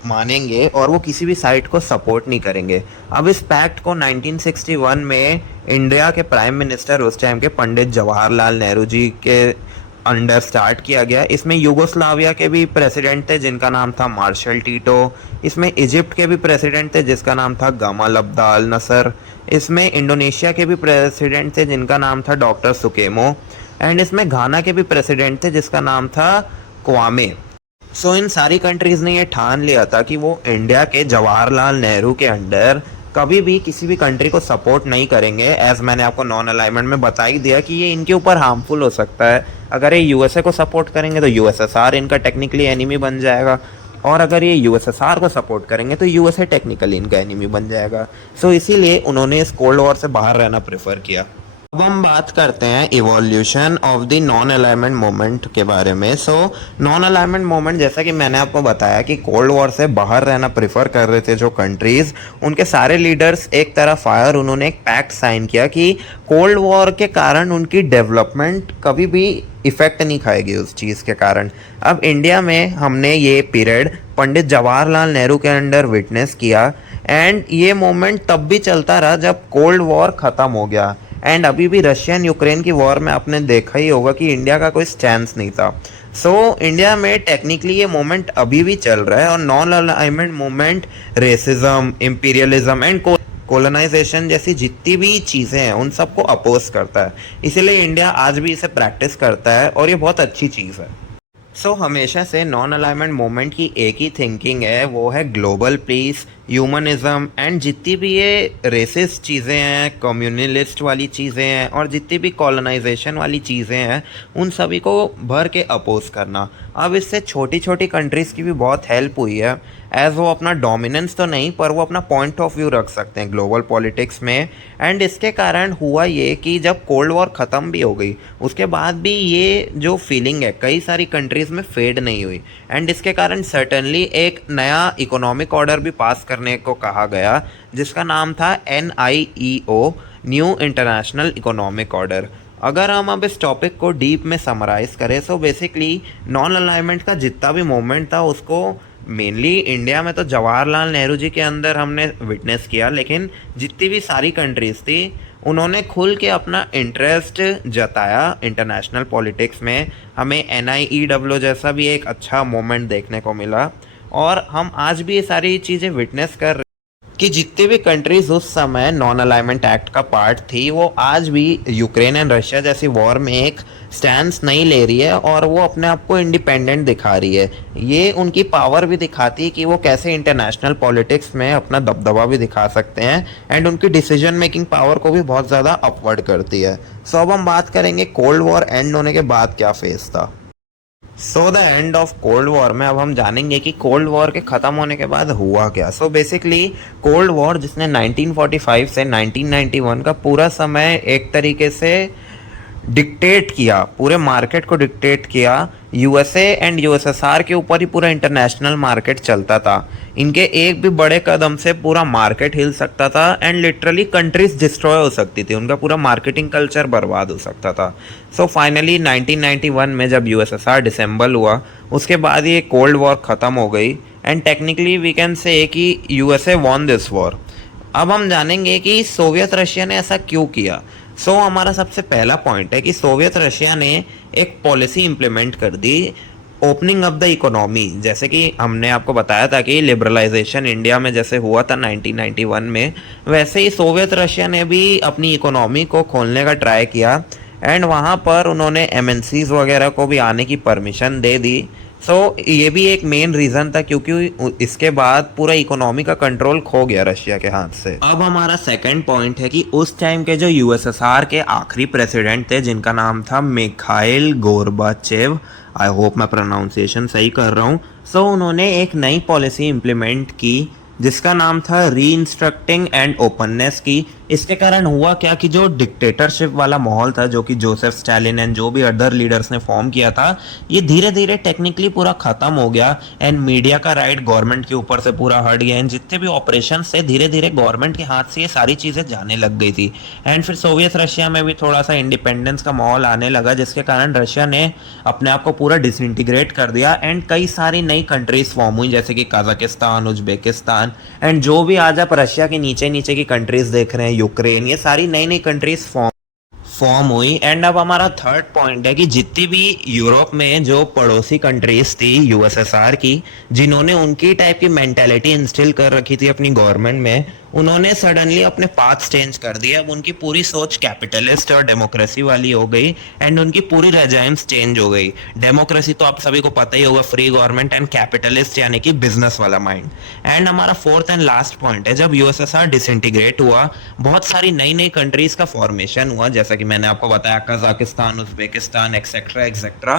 मानेंगे और वो किसी भी साइड को सपोर्ट नहीं करेंगे। अब इस पैक्ट को 1961 में इंडिया के प्राइम मिनिस्टर उस टाइम के पंडित जवाहरलाल नेहरू जी के अंडर स्टार्ट किया गया। इसमें यूगोस्लाविया के भी प्रेसिडेंट थे जिनका नाम था मार्शल टीटो। इसमें इजिप्ट के भी प्रेसिडेंट थे जिसका नाम था गमाल अब्दाल नसर। इसमें इंडोनेशिया के भी प्रेसिडेंट थे जिनका नाम था डॉक्टर सुकेमो। एंड इसमें घाना के भी प्रेसिडेंट थे जिसका नाम था क्वामे। सो इन सारी कंट्रीज़ ने ये ठान लिया था कि वो इंडिया के जवाहरलाल नेहरू के अंडर कभी भी किसी भी कंट्री को सपोर्ट नहीं करेंगे। एज मैंने आपको नॉन अलाइनमेंट में बता ही दिया कि ये इनके ऊपर हार्मफुल हो सकता है। अगर ये यूएसए को सपोर्ट करेंगे तो यूएसएसआर इनका टेक्निकली एनिमी बन जाएगा, और अगर ये यूएसएसआर को सपोर्ट करेंगे तो यूएसए टेक्निकली इनका एनिमी बन जाएगा। सो इसीलिए उन्होंने इस कोल्ड वॉर से बाहर रहना प्रेफर किया। अब हम बात करते हैं evolution of the non alignment movement के बारे में। सो नॉन अलाइनमेंट मूवमेंट, जैसा कि मैंने आपको बताया कि कोल्ड वॉर से बाहर रहना प्रेफर कर रहे थे जो कंट्रीज़, उनके सारे लीडर्स एक तरफ आए और उन्होंने एक पैक्ट साइन किया कि कोल्ड वॉर के कारण उनकी डेवलपमेंट कभी भी इफ़ेक्ट नहीं खाएगी उस चीज़ के कारण। अब इंडिया में हमने ये पीरियड पंडित जवाहरलाल नेहरू के अंडर विटनेस किया, एंड ये मोमेंट तब भी चलता रहा जब कोल्ड वॉर ख़त्म हो गया। एंड अभी भी रशियन यूक्रेन की वॉर में आपने देखा ही होगा कि इंडिया का कोई स्टैंस नहीं था। सो इंडिया में टेक्निकली ये मोमेंट अभी भी चल रहा है, और non alignment movement racism, imperialism and colonisation जैसी जितनी भी चीज़ें हैं उन सबको अपोज करता है। इसीलिए इंडिया आज भी इसे प्रैक्टिस करता है और ये बहुत अच्छी चीज़ है। सो हमेशा से नॉन अलाइनमेंट मूवमेंट की एक ही थिंकिंग है, वो है ग्लोबल पीस, ह्यूमनिज्म एंड जितनी भी ये रेसिस्ट चीज़ें हैं, कम्युनलिस्ट वाली चीज़ें हैं और जितनी भी कॉलोनाइजेशन वाली चीज़ें हैं उन सभी को भर के अपोज करना। अब इससे छोटी छोटी कंट्रीज़ की भी बहुत हेल्प हुई है, एज वो अपना डोमिनेंस तो नहीं पर वो अपना पॉइंट ऑफ व्यू रख सकते हैं ग्लोबल पॉलिटिक्स में। एंड इसके कारण हुआ ये कि जब कोल्ड वॉर ख़त्म भी हो गई उसके बाद भी ये जो फीलिंग है कई सारी कंट्रीज़ में फेड नहीं हुई, एंड इसके कारण सर्टनली एक नया इकोनॉमिक ऑर्डर भी पास करने को कहा गया जिसका नाम था NIEO, new international economic order. अगर हम अब इस टॉपिक को डीप में समराइज़ करें सो बेसिकली नॉन अलाइनमेंट का जितना भी मूवमेंट था उसको मेनली इंडिया में तो जवाहरलाल नेहरू जी के अंदर हमने विटनेस किया, लेकिन जितनी भी सारी कंट्रीज़ थी उन्होंने खुल के अपना इंटरेस्ट जताया इंटरनेशनल पॉलिटिक्स में। हमें NIEW जैसा भी एक अच्छा मोमेंट देखने को मिला, और हम आज भी ये सारी चीज़ें विटनेस कर रहे कि जितने भी कंट्रीज़ उस समय नॉन अलाइनमेंट एक्ट का पार्ट थी वो आज भी यूक्रेन एंड रशिया जैसी वॉर में एक स्टैंड नहीं ले रही है और वो अपने आप को इंडिपेंडेंट दिखा रही है। ये उनकी पावर भी दिखाती है कि वो कैसे इंटरनेशनल पॉलिटिक्स में अपना दबदबा भी दिखा सकते हैं, एंड उनकी डिसीजन मेकिंग पावर को भी बहुत ज़्यादा अपवर्ड करती है। सो अब हम बात करेंगे कोल्ड वॉर एंड होने के बाद क्या फेस था। So the end of cold war में अब हम जानेंगे कि कोल्ड वॉर के ख़त्म होने के बाद हुआ क्या। सो बेसिकली कोल्ड वॉर जिसने 1945 से 1991 का पूरा समय एक तरीके से डिक्टेट किया, पूरे मार्केट को डिक्टेट किया। यूएसए एंड यूएसएसआर के ऊपर ही पूरा इंटरनेशनल मार्केट चलता था। इनके एक भी बड़े कदम से पूरा मार्केट हिल सकता था एंड लिटरली कंट्रीज डिस्ट्रॉय हो सकती थी, उनका पूरा मार्केटिंग कल्चर बर्बाद हो सकता था। सो फाइनली 1991 में जब यूएसएसआर डिसेंबल हुआ उसके बाद ये कोल्ड वॉर ख़त्म हो गई, and technically we can say कि यूएसए वॉन दिस वॉर। अब हम जानेंगे कि सोवियत रशिया ने ऐसा क्यों किया। सो हमारा सबसे पहला पॉइंट है कि सोवियत रशिया ने एक पॉलिसी इम्प्लीमेंट कर दी, ओपनिंग अप द इकोनॉमी। जैसे कि हमने आपको बताया था कि लिबरलाइजेशन इंडिया में जैसे हुआ था 1991 में, वैसे ही सोवियत रशिया ने भी अपनी इकोनॉमी को खोलने का ट्राई किया, एंड वहाँ पर उन्होंने MNCs वगैरह को भी आने की परमिशन दे दी। सो ये भी एक मेन रीज़न था क्योंकि इसके बाद पूरा इकोनॉमी का कंट्रोल खो गया रशिया के हाथ से। अब हमारा सेकंड पॉइंट है कि उस टाइम के जो यूएसएसआर के आखिरी प्रेसिडेंट थे जिनका नाम था मिखाइल गोर्बाचेव, आई होप मैं प्रोनाउंसिएशन सही कर रहा हूँ। सो उन्होंने एक नई पॉलिसी इम्प्लीमेंट की जिसका नाम था रीइंस्ट्रक्टिंग एंड ओपननेस की। इसके कारण हुआ क्या कि जो डिक्टेटरशिप वाला माहौल था जो कि जोसेफ स्टालिन एंड जो भी अदर लीडर्स ने फॉर्म किया था, ये धीरे धीरे टेक्निकली पूरा ख़त्म हो गया, एंड मीडिया का राइट गवर्नमेंट के ऊपर से पूरा हट गया, एंड जितने भी ऑपरेशन थे धीरे धीरे गवर्नमेंट के हाथ से ये सारी चीज़ें जाने लग गई थी। एंड फिर सोवियत रशिया में भी थोड़ा सा इंडिपेंडेंस का माहौल आने लगा जिसके कारण रशिया ने अपने आप को पूरा डिसइंटीग्रेट कर दिया, एंड कई सारी नई कंट्रीज फॉर्म हुई जैसे कि कजाकिस्तान, उज्बेकिस्तान, एंड जो भी आज आप रशिया के नीचे नीचे की कंट्रीज देख रहे हैं, यूक्रेन, ये सारी नई नई कंट्रीज फॉर्म। फॉर्म हुई। एंड अब हमारा थर्ड पॉइंट है कि जितनी भी यूरोप में जो पड़ोसी कंट्रीज थी यूएसएसआर की, जिन्होंने उनकी टाइप की मेंटेलिटी इंस्टिल कर रखी थी अपनी गवर्नमेंट में, उन्होंने सडनली अपने पाथ चेंज कर दिए। अब उनकी पूरी सोच कैपिटलिस्ट और डेमोक्रेसी वाली हो गई एंड उनकी पूरी रेजाइम्स चेंज हो गई। डेमोक्रेसी तो आप सभी को पता ही होगा, फ्री गवर्नमेंट, एंड कैपिटलिस्ट यानी कि बिजनेस वाला माइंड। एंड हमारा फोर्थ एंड लास्ट पॉइंट है, जब यूएसएसआर डिसइंटीग्रेट हुआ, बहुत सारी नई नई कंट्रीज का फॉर्मेशन हुआ, जैसा कि मैंने आपको बताया, Kazakhstan, Uzbekistan, etcetera etcetera.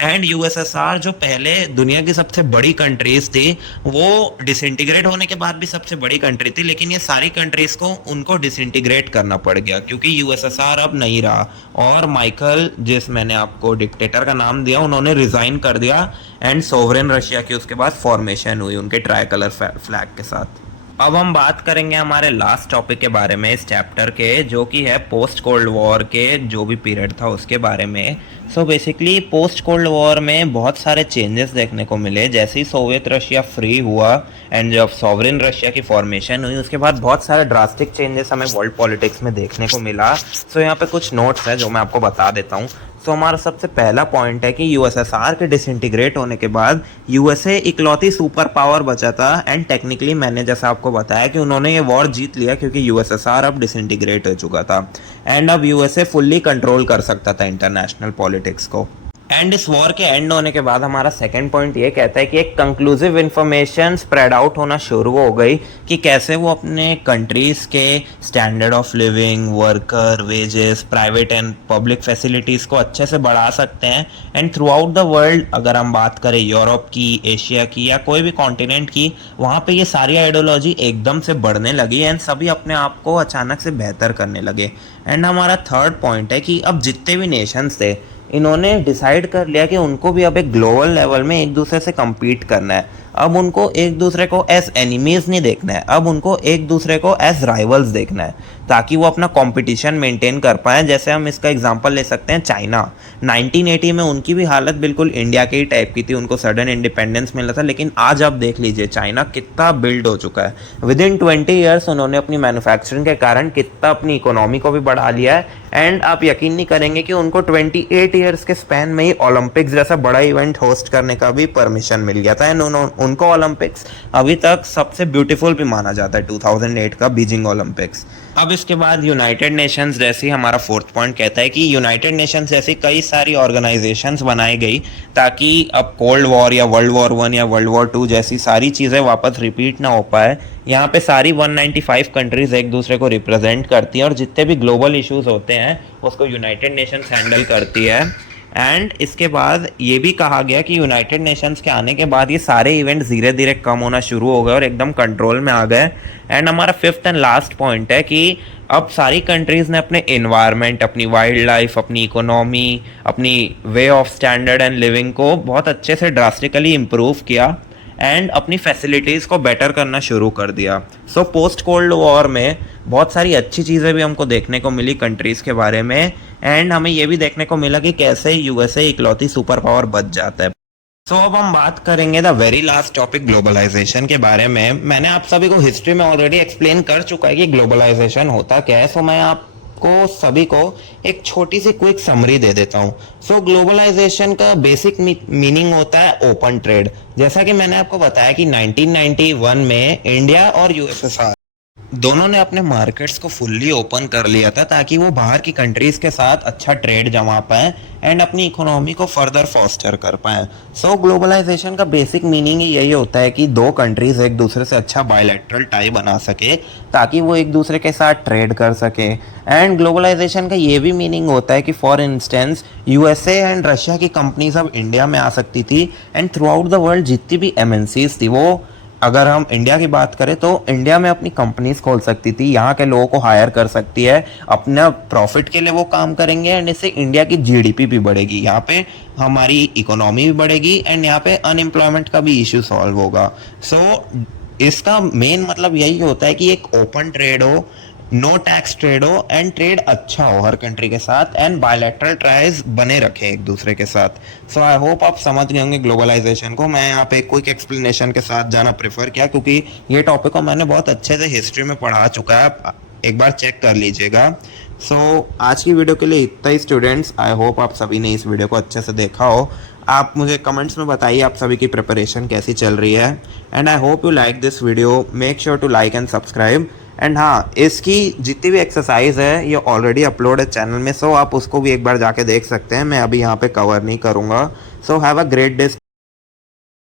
And USSR जो पहले दुनिया की सबसे बड़ी कंट्रीज थी, वो डिसइंटीग्रेट होने के बाद भी सबसे बड़ी कंट्री थी, लेकिन ये सारी कंट्रीज को उनको डिसइंटीग्रेट करना पड़ गया क्योंकि यूएसएसआर अब नहीं रहा। और माइकल, जिस मैंने आपको डिक्टेटर का नाम दिया, उन्होंने रिजाइन कर दिया एंड सोवरेन रशिया की उसके बाद फॉर्मेशन हुई उनके ट्राई कलर फ्लैग के साथ। अब हम बात करेंगे हमारे लास्ट टॉपिक के बारे में इस चैप्टर के, जो कि है पोस्ट कोल्ड वॉर के जो भी पीरियड था उसके बारे में। So basically post cold war में बहुत सारे चेंजेस देखने को मिले। जैसे ही सोवियत रशिया फ्री हुआ एंड जब सॉवरेन रशिया की फॉर्मेशन हुई, उसके बाद बहुत सारे ड्रास्टिक चेंजेस हमें वर्ल्ड पॉलिटिक्स में देखने को मिला। सो यहाँ पे कुछ नोट्स हैं जो मैं आपको बता देता हूँ। सो हमारा सबसे पहला पॉइंट है कि यूएसएसआर के डिसइंटीग्रेट होने के बाद यूएसए इकलौती सुपर पावर बचा था। एंड टेक्निकली मैंने जैसा आपको बताया कि उन्होंने ये वॉर जीत लिया क्योंकि यूएसएसआर अब डिसइंटीग्रेट हो चुका था एंड अब यूएसए फुल्ली कंट्रोल कर सकता था इंटरनेशनल पॉलिटिक्स को। एंड इस वॉर के एंड होने के बाद हमारा सेकंड पॉइंट ये कहता है कि एक कंक्लूसिव इंफॉर्मेशन स्प्रेड आउट होना शुरू हो गई कि कैसे वो अपने कंट्रीज के standard of living, worker wages, private and public facilities को अच्छे से बढ़ा सकते हैं। And through out the world, अगर हम बात करें यूरोप की, एशिया की या कोई भी कॉन्टिनेंट की, वहाँ पे ये सारी आइडियोलॉजी एकदम से बढ़ने लगी एंड सभी अपने आप को अचानक से बेहतर करने लगे। एंड हमारा थर्ड पॉइंट है कि अब जितने भी नेशंस थे, इन्होंने डिसाइड कर लिया कि उनको भी अब एक ग्लोबल लेवल में एक दूसरे से compete करना है। अब उनको एक दूसरे को एज एनिमीज नहीं देखना है, अब उनको एक दूसरे को एज राइवल्स देखना है ताकि वो अपना कंपटीशन मेंटेन कर पाए। जैसे हम इसका एग्जांपल ले सकते हैं चाइना। 1980 में उनकी भी हालत बिल्कुल इंडिया के ही टाइप की थी, उनको सडन इंडिपेंडेंस मिला था, लेकिन आज आप देख लीजिए चाइना कितना बिल्ड हो चुका है। विद इन 20 ईयर्स उन्होंने अपनी मैन्युफैक्चरिंग के कारण कितना अपनी इकोनॉमी को भी बढ़ा लिया है। एंड आप यकीन नहीं करेंगे कि उनको 28 ईयर्स के स्पैन में ही ओलंपिक्स जैसा बड़ा इवेंट होस्ट करने का भी परमिशन मिल गया था। एंड उनको ओलंपिक्स अभी तक सबसे ब्यूटीफुल भी माना जाता है, 2008 का बीजिंग ओलंपिक्स। अब इसके बाद यूनाइटेड नेशंस जैसी, हमारा फोर्थ पॉइंट कहता है कि यूनाइटेड नेशंस जैसी कई सारी ऑर्गेनाइजेशंस बनाई गई ताकि अब कोल्ड वॉर या वर्ल्ड वॉर 1 या वर्ल्ड वॉर 2 जैसी सारी चीज़ें वापस रिपीट ना हो पाए। यहाँ पे सारी 195 कंट्रीज एक दूसरे को रिप्रेजेंट करती हैं और जितने भी ग्लोबल इश्यूज होते हैं उसको यूनाइटेड नेशंस हैंडल करती है। एंड इसके बाद ये भी कहा गया कि यूनाइटेड नेशंस के आने के बाद ये सारे इवेंट्स धीरे धीरे कम होना शुरू हो गए और एकदम कंट्रोल में आ गए। एंड हमारा फिफ्थ एंड लास्ट पॉइंट है कि अब सारी कंट्रीज़ ने अपने इन्वायरमेंट, अपनी वाइल्ड लाइफ, अपनी इकोनॉमी, अपनी way of standard and living को बहुत अच्छे से ड्रास्टिकली इम्प्रूव किया एंड अपनी फैसिलिटीज़ को बेटर करना शुरू कर दिया। सो पोस्ट कोल्ड वॉर में बहुत सारी अच्छी चीज़ें भी हमको देखने को मिली कंट्रीज़ के बारे में। एंड हमें ये भी देखने को मिला कि कैसे यूएसए इकलौती सुपर पावर बच जाता है। सो अब हम बात करेंगे the very last topic, globalization के बारे में। मैंने आप सभी को हिस्ट्री में ऑलरेडी एक्सप्लेन कर चुका है कि ग्लोबलाइजेशन होता क्या है। सो मैं आपको सभी को एक छोटी सी क्विक समरी दे देता हूँ। सो ग्लोबलाइजेशन का बेसिक मीनिंग होता है ओपन ट्रेड। जैसा कि मैंने आपको बताया कि 1991 में इंडिया और यूएसएसआर दोनों ने अपने मार्केट्स को फुल्ली ओपन कर लिया था ताकि वो बाहर की कंट्रीज के साथ अच्छा ट्रेड जमा पाएं एंड अपनी इकोनॉमी को फर्दर फॉस्टर कर पाएं। सो ग्लोबलाइजेशन का बेसिक मीनिंग ही यही होता है कि दो कंट्रीज एक दूसरे से अच्छा बायलैटरल टाई बना सके ताकि वो एक दूसरे के साथ ट्रेड कर सके। एंड ग्लोबलाइजेशन का ये भी मीनिंग होता है कि for instance USA and Russia की कंपनीज अब इंडिया में आ सकती थी and through out the world जितनी भी एमएनसीज थी, वो अगर हम इंडिया की बात करें तो इंडिया में अपनी कंपनीज खोल सकती थी, यहाँ के लोगों को हायर कर सकती है, अपना प्रॉफिट के लिए वो काम करेंगे एंड इससे इंडिया की जीडीपी भी बढ़ेगी, यहाँ पे हमारी इकोनॉमी भी बढ़ेगी एंड यहाँ पे अनएम्प्लॉयमेंट का भी इश्यू सॉल्व होगा। सो इसका मेन मतलब यही होता है कि एक ओपन ट्रेड हो, नो टैक्स ट्रेड हो एंड ट्रेड अच्छा हो हर कंट्री के साथ एंड बायलैटरल ट्राइज बने रखे एक दूसरे के साथ। सो आई होप आप समझ गए होंगे ग्लोबलाइजेशन को। मैं यहाँ पे क्विक एक्सप्लेनेशन के साथ जाना प्रेफर किया क्योंकि ये टॉपिक को मैंने बहुत अच्छे से हिस्ट्री में पढ़ा चुका है, एक बार चेक कर लीजिएगा। आज की वीडियो के लिए इतना ही स्टूडेंट्स। आई होप आप सभी ने इस वीडियो को अच्छे से देखा हो। आप मुझे कमेंट्स में बताइए आप सभी की प्रिपरेशन कैसी चल रही है। And I hope you like this video. Make sure to like and subscribe. And हाँ, इसकी जितनी भी एक्सरसाइज है ये ऑलरेडी अपलोड है चैनल में, सो आप उसको भी एक बार जाके देख सकते हैं। मैं अभी यहाँ पे कवर नहीं करूँगा। So have a great day.